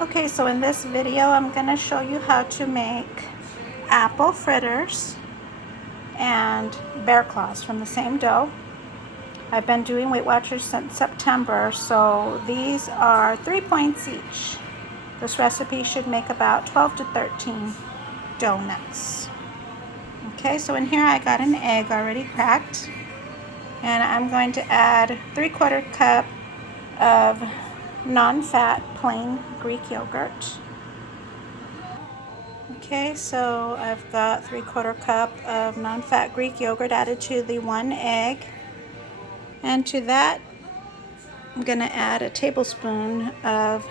Okay, so in this video I'm going to show you how to make apple fritters and bear claws from the same dough. I've been doing Weight Watchers since September, so these are 3 points each. This recipe should make about 12 to 13 donuts. Okay, so in here I got an egg already cracked, and I'm going to add 3/4 cup of non-fat plain Greek yogurt. Okay, so I've got 3/4 cup of non-fat Greek yogurt added to the 1 egg, and to that I'm going to add a tablespoon of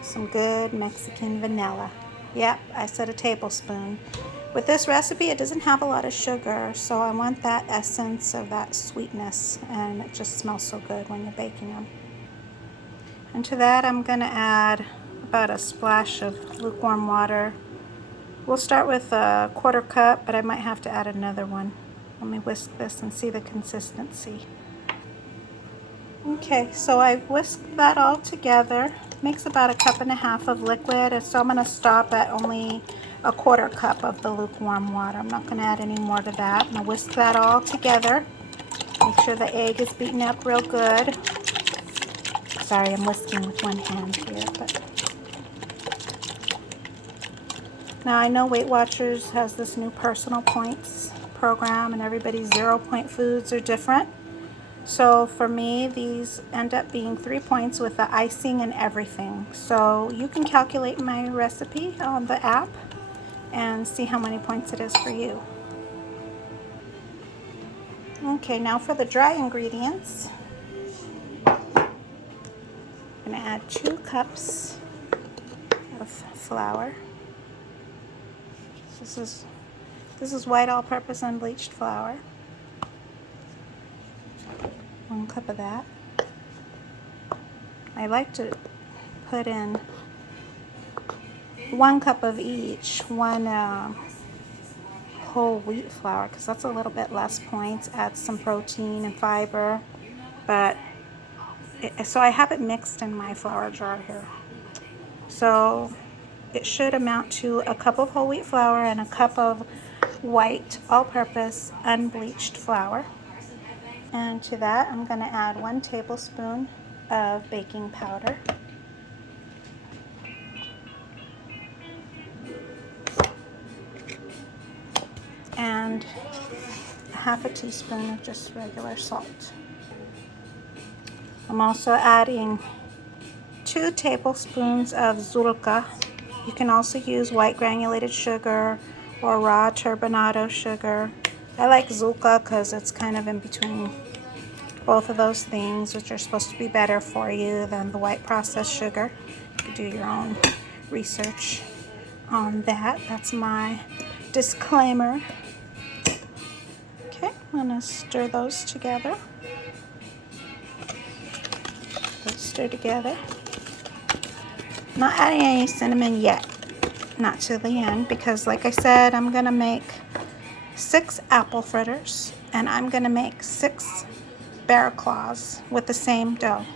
some good Mexican vanilla. Yep, I said a tablespoon. With this recipe, it doesn't have a lot of sugar, so I want that essence of that sweetness, and it just smells so good when you're baking them. And to that, I'm going to add about a splash of lukewarm water. We'll start with a 1/4 cup, but I might have to add another one. Let me whisk this and see the consistency. Okay, so I whisked that all together. It makes about 1.5 cups of liquid, so I'm going to stop at only a 1/4 cup of the lukewarm water. I'm not going to add any more to that. I'm going to whisk that all together. Make sure the egg is beaten up real good. Sorry, I'm whisking with one hand here, but now I know Weight Watchers has this new personal points program, and everybody's 0-point foods are different. So for me, these end up being 3 points with the icing and everything. So you can calculate my recipe on the app and see how many points it is for you. Okay, now for the dry ingredients. I'm going to add 2 cups of flour. This is white all-purpose unbleached flour. 1 cup of that. I like to put in 1 cup of each. 1 whole wheat flour, because that's a little bit less points. Adds some protein and fiber, but so I have it mixed in my flour jar here. So it should amount to 1 cup of whole wheat flour and 1 cup of white all-purpose unbleached flour. And to that I'm going to add 1 tablespoon of baking powder. And 1/2 teaspoon of just regular salt. I'm also adding 2 tablespoons of zulka. You can also use white granulated sugar or raw turbinado sugar. I like zulka because it's kind of in between both of those things, which are supposed to be better for you than the white processed sugar. You can do your own research on that. That's my disclaimer. Okay, I'm going to stir those together. Let's stir together. Not adding any cinnamon yet, not to the end, because like I said, I'm going to make 6 apple fritters, and I'm going to make 6 bear claws with the same dough.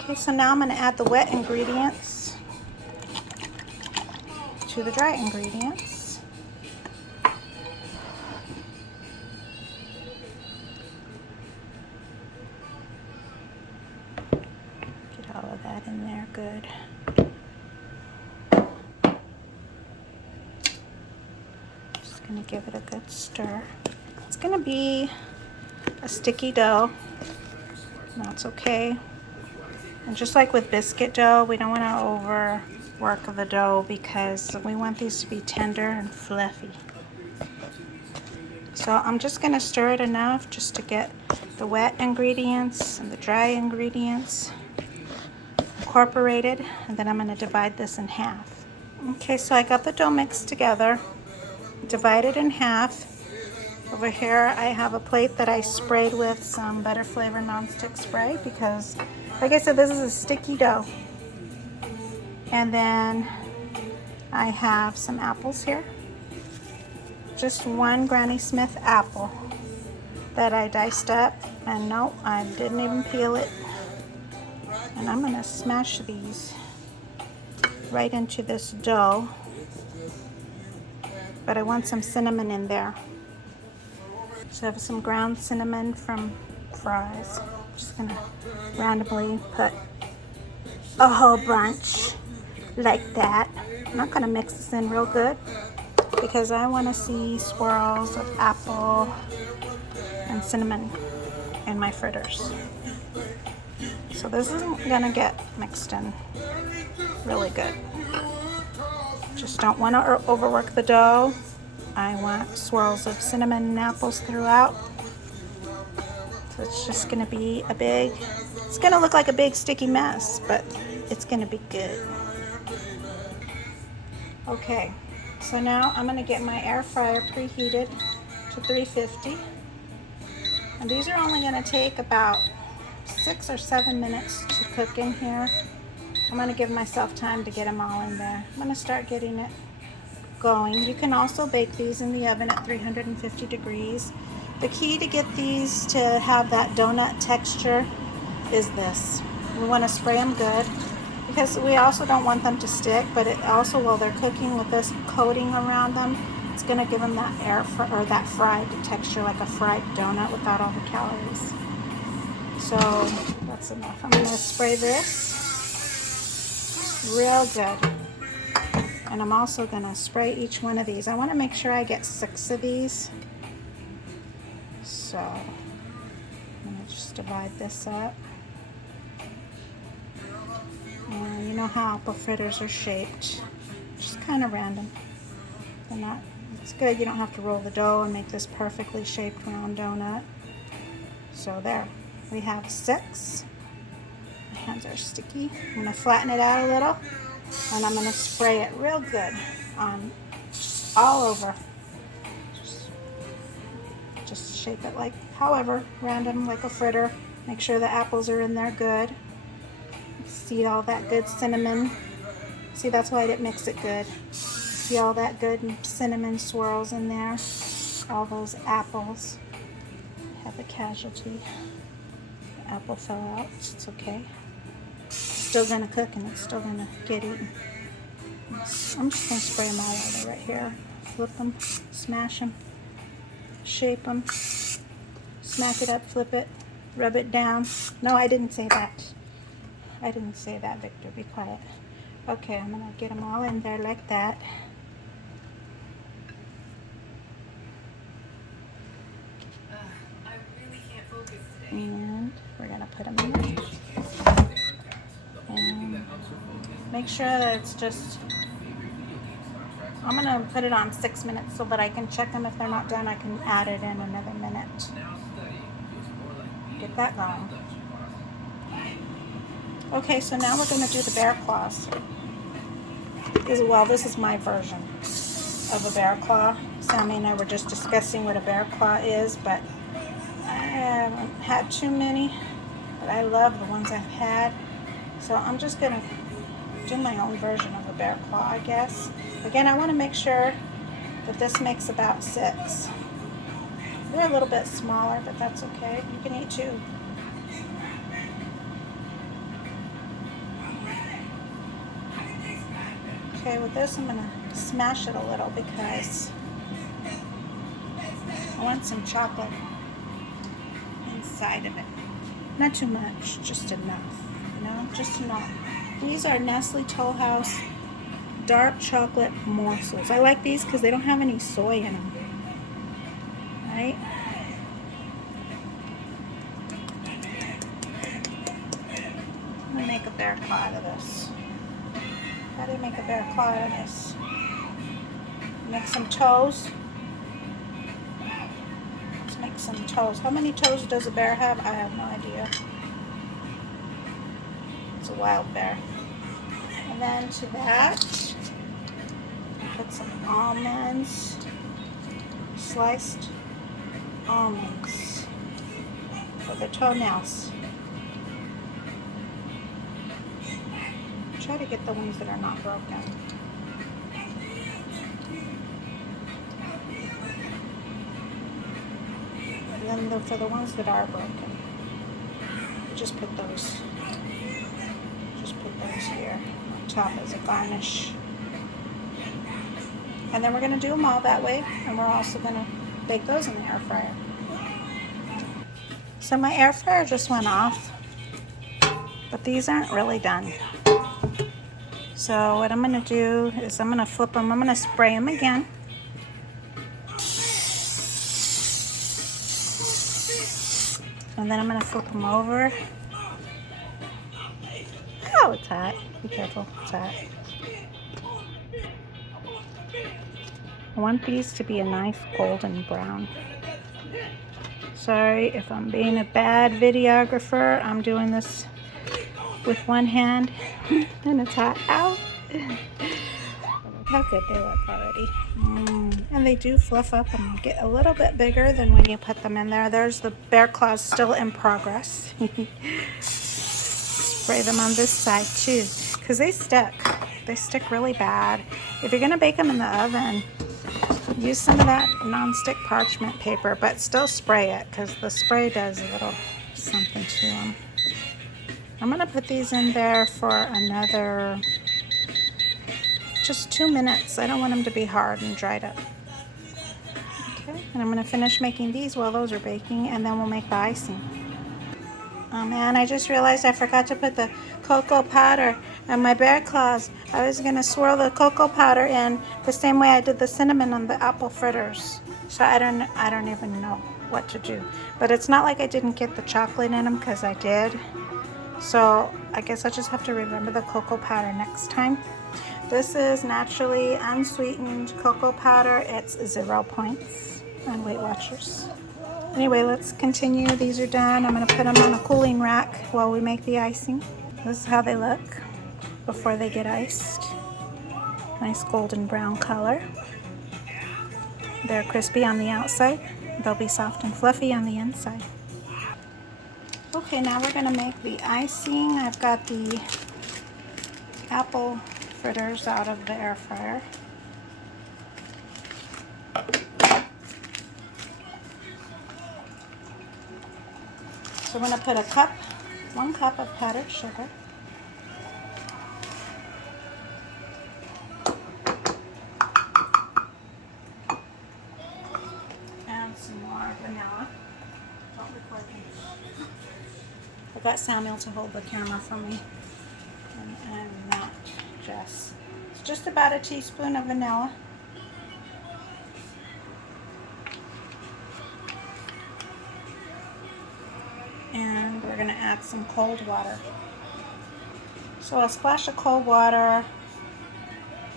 Okay, so now I'm going to add the wet ingredients to the dry ingredients. Get all of that in there good. Just going to give it a good stir. It's going to be a sticky dough. That's okay. And just like with biscuit dough, we don't want to overwork the dough because we want these to be tender and fluffy. So I'm just going to stir it enough just to get the wet ingredients and the dry ingredients incorporated, and then I'm going to divide this in half. Okay, so I got the dough mixed together, divided in half. Over here I have a plate that I sprayed with some butter flavored nonstick spray because, like I said, this is a sticky dough. And then I have some apples here. Just 1 Granny Smith apple that I diced up, and no, I didn't even peel it. And I'm gonna smash these right into this dough, but I want some cinnamon in there. So I have some ground cinnamon from fries. Just gonna randomly put a whole bunch like that. I'm not gonna mix this in real good because I wanna see swirls of apple and cinnamon in my fritters. So this isn't gonna get mixed in really good. Just don't want to overwork the dough. I want swirls of cinnamon and apples throughout. So it's just gonna be it's gonna look like a big sticky mess, but it's gonna be good. Okay, so now I'm gonna get my air fryer preheated to 350. And these are only gonna take about 6 or 7 minutes to cook in here. I'm gonna give myself time to get them all in there. I'm gonna start getting it going. You can also bake these in the oven at 350 degrees. The key to get these to have that donut texture is this. We wanna spray them good because we also don't want them to stick, but it also, while they're cooking with this coating around them, it's gonna give them that that fried texture, like a fried donut without all the calories. So that's enough. I'm gonna spray this real good. And I'm also gonna spray each one of these. I wanna make sure I get 6 of these. So I'm gonna just divide this up. And you know how apple fritters are shaped. Just kind of random. They're not, it's good, you don't have to roll the dough and make this perfectly shaped round donut. So there, we have 6. My hands are sticky. I'm gonna flatten it out a little. And I'm gonna spray it real good on all over. Just shape it like however, random, like a fritter. Make sure the apples are in there good. See all that good cinnamon. See, that's why I didn't mix it good. See all that good cinnamon swirls in there. All those apples. Have a casualty. The apple fell out. It's okay. Still gonna cook and it's still gonna get eaten. I'm just gonna spray them all over right here. Flip them, smash them, shape them, smack it up, flip it, rub it down. No, I didn't say that. I didn't say that, Victor. Be quiet. Okay, I'm gonna get them all in there like that. I really can't focus today. And we're gonna put them in there. And make sure that it's just, I'm gonna put it on 6 minutes so that I can check them. If they're not done, I can add it in another minute. Get that going. Okay, so now we're gonna do the bear claws. This is my version of a bear claw. Sammy and I were just discussing what a bear claw is, but I haven't had too many, but I love the ones I've had. So I'm just gonna do my own version of a bear claw, I guess. Again, I wanna make sure that this makes about 6. They're a little bit smaller, but that's okay. You can eat 2. Okay, with this I'm gonna smash it a little because I want some chocolate inside of it. Not too much, just enough, you know, just enough. These are Nestle Toll House dark chocolate morsels. I like these because they don't have any soy in them, right? I'm gonna make a bear claw out of this. How do you make a bear claw out of this? Make some toes. Let's make some toes. How many toes does a bear have? I have no idea. It's a wild bear. And then to that, put some almonds, sliced almonds for the toenails. Try to get the ones that are not broken. And then for the ones that are broken, just put those here on top as a garnish. And then we're going to do them all that way, and we're also going to bake those in the air fryer. So my air fryer just went off, but these aren't really done. So what I'm going to do is I'm going to flip them. I'm going to spray them again. And then I'm going to flip them over. Oh, it's hot. Be careful, it's hot. I want these to be a nice golden brown. Sorry if I'm being a bad videographer. I'm doing this with one hand and it's hot. Ow! How good they look already. And they do fluff up and get a little bit bigger than when you put them in there. There's the bear claws still in progress. Spray them on this side too, because they stick. They stick really bad. If you're gonna bake them in the oven, use some of that non-stick parchment paper, but still spray it, because the spray does a little something to them. I'm gonna put these in there for another just 2 minutes. I don't want them to be hard and dried up. Okay, and I'm gonna finish making these while those are baking, and then we'll make the icing. Oh man, I just realized I forgot to put the cocoa powder on my bear claws. I was gonna swirl the cocoa powder in the same way I did the cinnamon on the apple fritters. So I don't even know what to do. But it's not like I didn't get the chocolate in them, because I did. So I guess I just have to remember the cocoa powder next time. This is naturally unsweetened cocoa powder. It's 0 points on Weight Watchers. Anyway, let's continue. These are done. I'm going to put them on a cooling rack while we make the icing. This is how they look before they get iced. Nice golden brown color. They're crispy on the outside. They'll be soft and fluffy on the inside. Okay, now we're going to make the icing. I've got the apple fritters out of the air fryer. So I'm going to put 1 cup of powdered sugar. And some more vanilla. Don't record me. I got Samuel to hold the camera for me. And not Jess. It's just about a teaspoon of vanilla. And we're going to add some cold water. So a splash of cold water,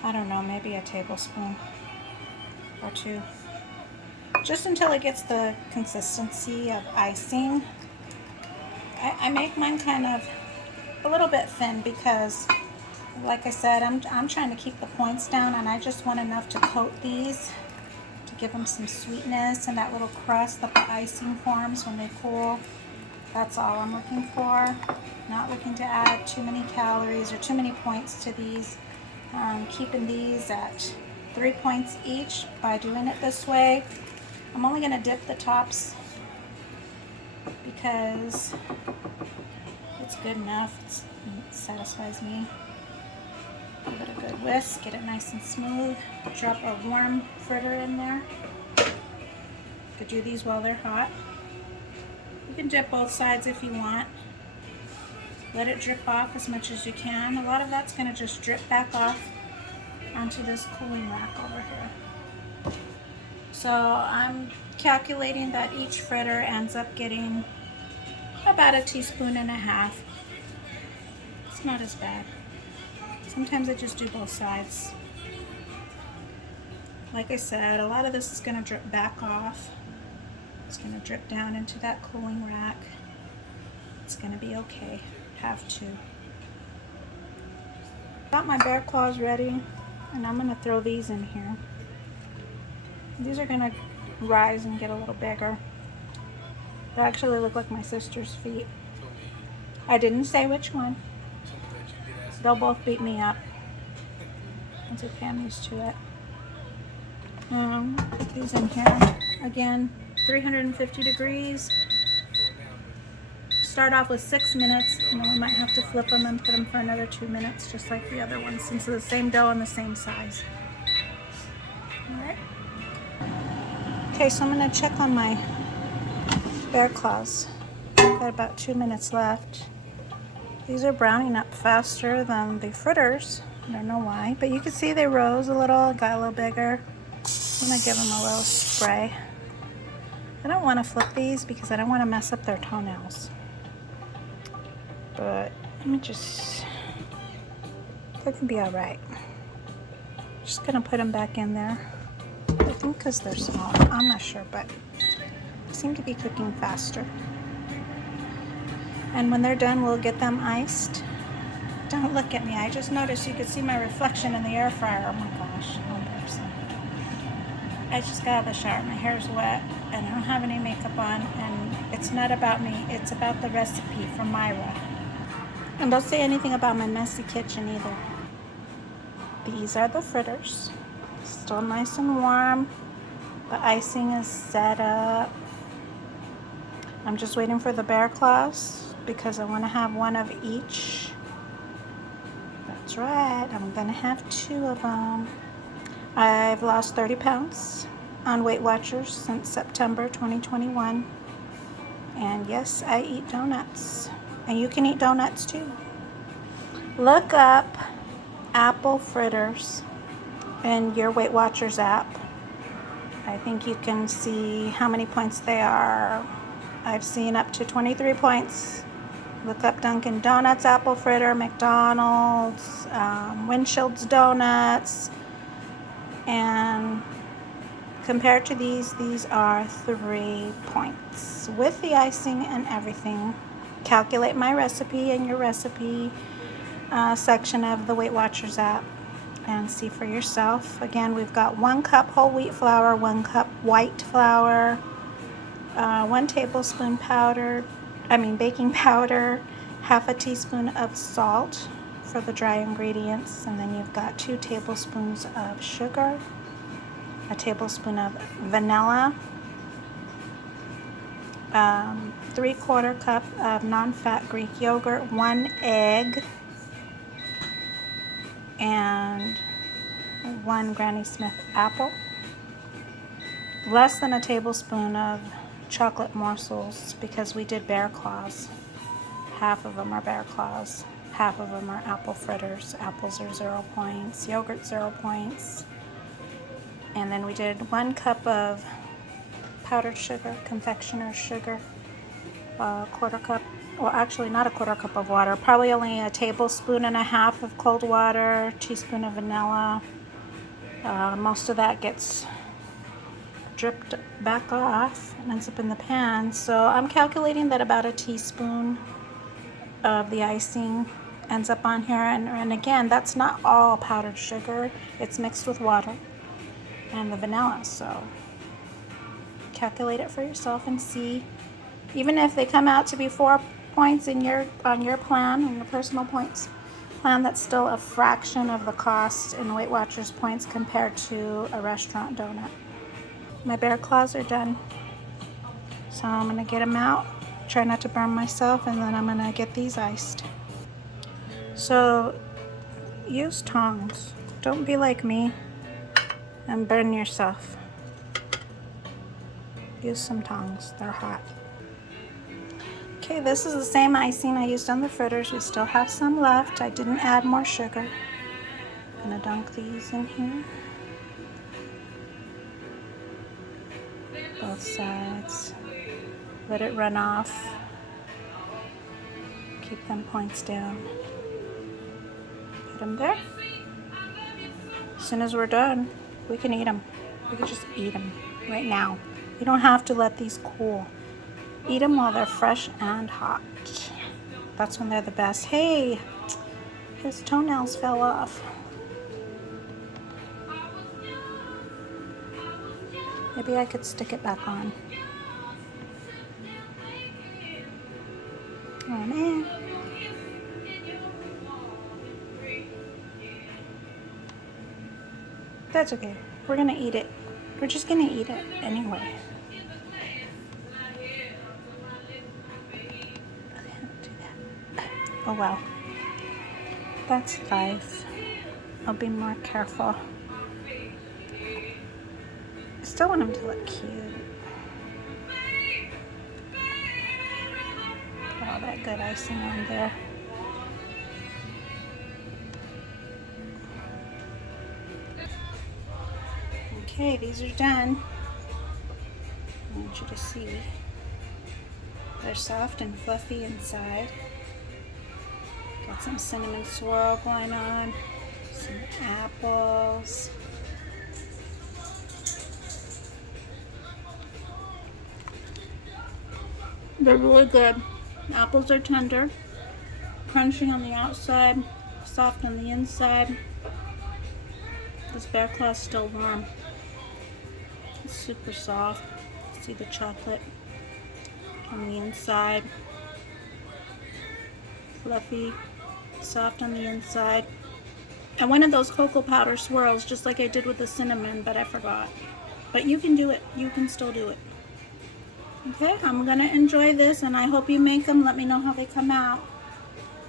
I don't know, maybe a tablespoon or 2. Just until it gets the consistency of icing. I make mine kind of a little bit thin because, like I said, I'm trying to keep the points down, and I just want enough to coat these to give them some sweetness and that little crust that the icing forms when they cool. That's all I'm looking for. Not looking to add too many calories or too many points to these. Keeping these at 3 points each by doing it this way. I'm only going to dip the tops because it's good enough. It satisfies me. Give it a good whisk, get it nice and smooth. Drop a warm fritter in there. You could do these while they're hot. You can dip both sides if you want. Let it drip off as much as you can. A lot of that's going to just drip back off onto this cooling rack over here. So I'm calculating that each fritter ends up getting about 1.5 teaspoons. It's not as bad. Sometimes I just do both sides. Like I said, a lot of this is going to drip back off. It's going to drip down into that cooling rack. It's going to be okay. Have to. Got my bear claws ready, and I'm going to throw these in here. These are going to rise and get a little bigger. They actually look like my sister's feet. I didn't say which one. They'll both beat me up. Once I am used to it. Put these in here. Again, 350 degrees. start off with 6 minutes, and then we might have to flip them and put them for another 2 minutes, just like the other ones, since they're the same dough and the same size. All right. Okay, so I'm gonna check on my bear claws. Got about 2 minutes left. These are browning up faster than the fritters. I don't know why, but you can see they rose a little, got a little bigger. I'm gonna give them a little spray. I don't want to flip these because I don't want to mess up their toenails. But let me just, they can be all right. Just gonna put them back in there. I think because they're small, I'm not sure, but they seem to be cooking faster. And when they're done, we'll get them iced. Don't look at me, I just noticed you could see my reflection in the air fryer. Oh my gosh, I'm embarrassing. I just got out of the shower, my hair's wet, and I don't have any makeup on, and it's not about me, it's about the recipe from Myra. And don't say anything about my messy kitchen either. These are the fritters. Still nice and warm. The icing is set up. I'm just waiting for the bear claws because I want to have one of each. That's right, I'm gonna have 2 of them. I've lost 30 pounds on Weight Watchers since September 2021. And yes, I eat donuts. And you can eat donuts too. Look up apple fritters in your Weight Watchers app. I think you can see how many points they are. I've seen up to 23 points. Look up Dunkin' Donuts apple fritter, McDonald's, Winchell's Donuts, and compared to these are 3 points with the icing and everything. Calculate my recipe in your recipe section of the Weight Watchers app and see for yourself. Again, we've got 1 cup whole wheat flour, 1 cup white flour, 1 tablespoon baking powder, half a teaspoon of salt for the dry ingredients, and then you've got 2 tablespoons of sugar, a tablespoon of vanilla, 3/4 cup of non-fat Greek yogurt, 1 egg, and 1 Granny Smith apple, less than a tablespoon of chocolate morsels because we did bear claws. Half of them are bear claws, half of them are apple fritters. Apples are 0 points, yogurt 0 points. And then we did 1 cup of powdered sugar, confectioner's sugar, a 1/4 cup, well actually not a 1/4 cup of water, probably only a tablespoon and a half of cold water, teaspoon of vanilla. Most of that gets dripped back off and ends up in the pan. So I'm calculating that about a teaspoon of the icing ends up on here. And again, that's not all powdered sugar. It's mixed with water and the vanilla. So calculate it for yourself and see. Even if they come out to be 4 points on your plan, on your personal points plan, that's still a fraction of the cost in Weight Watchers points compared to a restaurant donut. My bear claws are done, so I'm gonna get them out, try not to burn myself, and then I'm gonna get these iced. So use tongs. Don't be like me and burn yourself. Use some tongs, they're hot. Okay, this is the same icing I used on the fritters. We still have some left. I didn't add more sugar. I'm gonna dunk these in here. Both sides. Let it run off. Keep them points down. Put them there. As soon as we're done, we can eat them. We can just eat them right now. You don't have to let these cool. Eat them while they're fresh and hot. That's when they're the best. Hey, his toenails fell off. Maybe I could stick it back on. Oh man. That's okay. We're gonna eat it. We're just gonna eat it anyway. Oh well. That's life. I'll be more careful. I still want him to look cute. Got all that good icing on there. Okay, these are done. I want you to see. They're soft and fluffy inside. Got some cinnamon swirl going on, some apples. They're really good. The apples are tender, crunchy on the outside, soft on the inside. This bear claw's still warm. It's super soft. See the chocolate on the inside. Fluffy, soft on the inside. And one of those cocoa powder swirls, just like I did with the cinnamon, but I forgot. But you can do it. You can still do it. Okay, I'm gonna enjoy this, and I hope you make them. Let me know how they come out.